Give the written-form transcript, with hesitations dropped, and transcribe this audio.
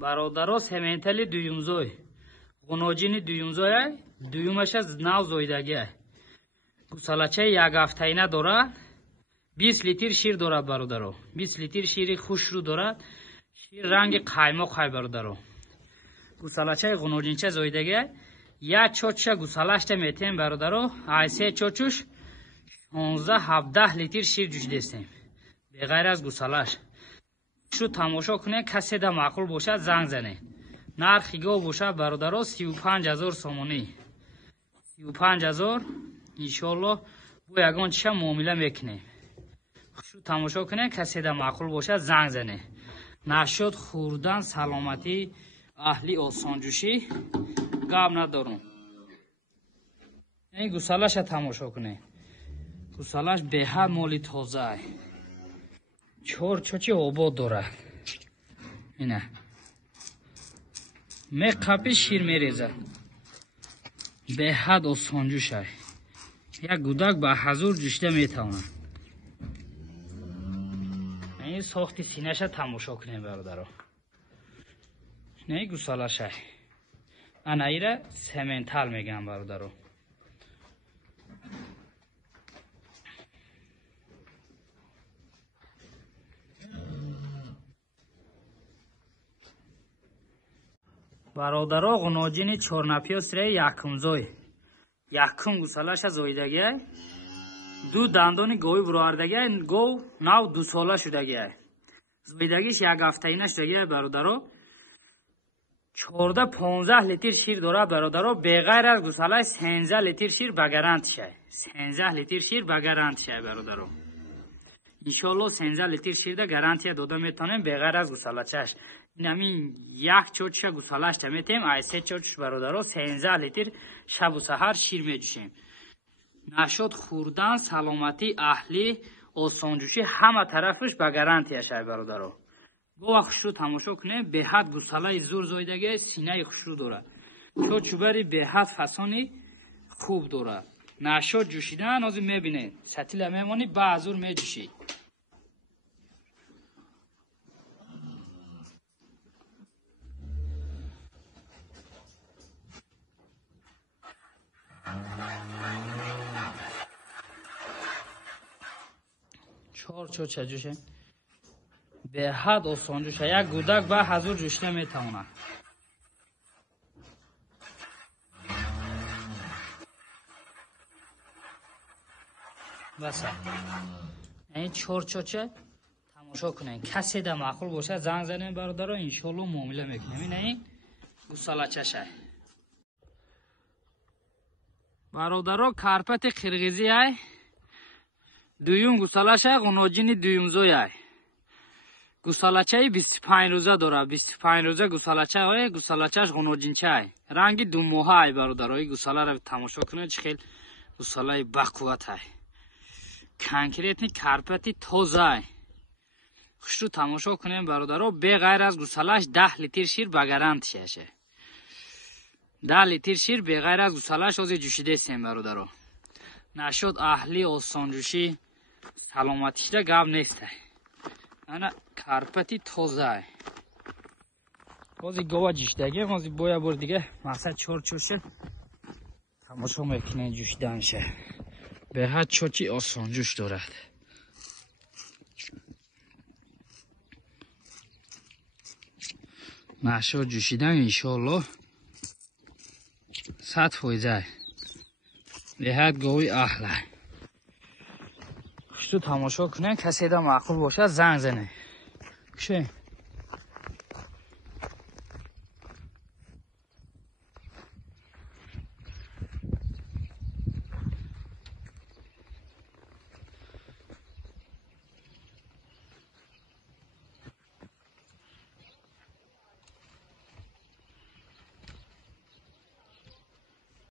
برادرها سمنتلی دویمزوی غنوجینی دویمزوی دویمش از ناو زویدگی گوسالچه یک هفته‌ینه دارد 20 لیتر شیر دارد برادرها 20 لیتر شیر خوش رو دارد شیر رنگ قایماق های برادرها گوسالچه غنوجینچه زویدگی یک چوچه گوسالشته میتیم برادرها ایسه چوچوش 16-17 لیتر شیر جوش دستیم بغیر از گوسالش شو تماشا کنه کسی ده معقول باشد زنگ زنه نرخی گو باشد برادرها 35,000 سومونی 35,000 انشالله بو یگان چه معامله میکنه شو تماشا کنه کسی ده معقول باشد زنگ زنه نشد خوردن سلامتی اهلی آسانجوشی گاب ندارم این گوسالش تماشا کنه گوسالش به هر مالی تازه چور چوچی آباد داره اینه می قپی شیر میریزه به حد آسانجوش های یک گودک به حضور جشته میتونه این ساختی سینهش تماشا کنیم برادرها نه گوسالش های انا ایره سمنتال میگم برادرها برادرها غنوجینی چورنپیا سره یکم زوی یکم گوسالش زویدگی دو دندانی گوی براردگی گو نو 2 ساله شدگی زویدگیش یک هفته‌ینه شدگی برادرها 14-15 لیتر شیر داره برادرها بغیر از گوساله 13 لیتر شیر به گارانتیه 13 لیتر شیر به گارانتیه برادرها انشالله 13 لیتر شیر ده گارانتی داده میتونیم بغیر از گوساله‌چش نمی یک چوچه گوساله‌اش میتیم ایسه چوچش برادرها 13 لیتر شب و سحر شیر میجوشیم نشد خوردن سلامتی اهلی آسانجوشی همه طرفش به گارانتی شه برادرها گو خوشرو تماشا کنه به حد گوساله زور زویدگی سینه خوشرو داره چوچوبری به حد فسانی خوب داره نشد جوشیدن از میبینه ستیل میمونی به ازور میجوشی چهار چوچه جوشه به حد آسان جوشه یک گودک به حضور جوشته میتونه بس این چهار چوچه تماشا کنین کسی ده معقول باشه زنگ زنین برادرها انشالله معامله میکنیم این گوساله‌چه شه برادرها کارپت قرغیزی های دویم گوساله‌ش غنوجینی دویمزوی های گوساله‌چه 25 روزه داره 25 روزه گوساله‌چه های گوساله‌چهش غنوجینچه های رنگ 2 ماهه های برادرها گوساله رو تماشا کنید چه خیلی گوساله بقوت های کنکریتنی کارپتی تازه های خوش رو تماشا کنیم برادرها بغیر از گوساله‌اش 10 لیتر شیر به گارانتی شه 10 لیتر شیر بغیر از گوساله‌اش از جوشیده سیم برادرها نشد اهلی آسانجوشی سلامتیش را گاب نیسته انا کارپتی تازه بازی گوه جوشیدگی بازی باید بار دیگه مقصد چور چوشه تماشا میکنه جوشیدن شه به حد چوچی آسانجوش دارد نشد جوشیدن انشالله 100% به حد گوی اهله خوش تو تماشا کنه کسی ده معقول باشه زنگ زنه کشه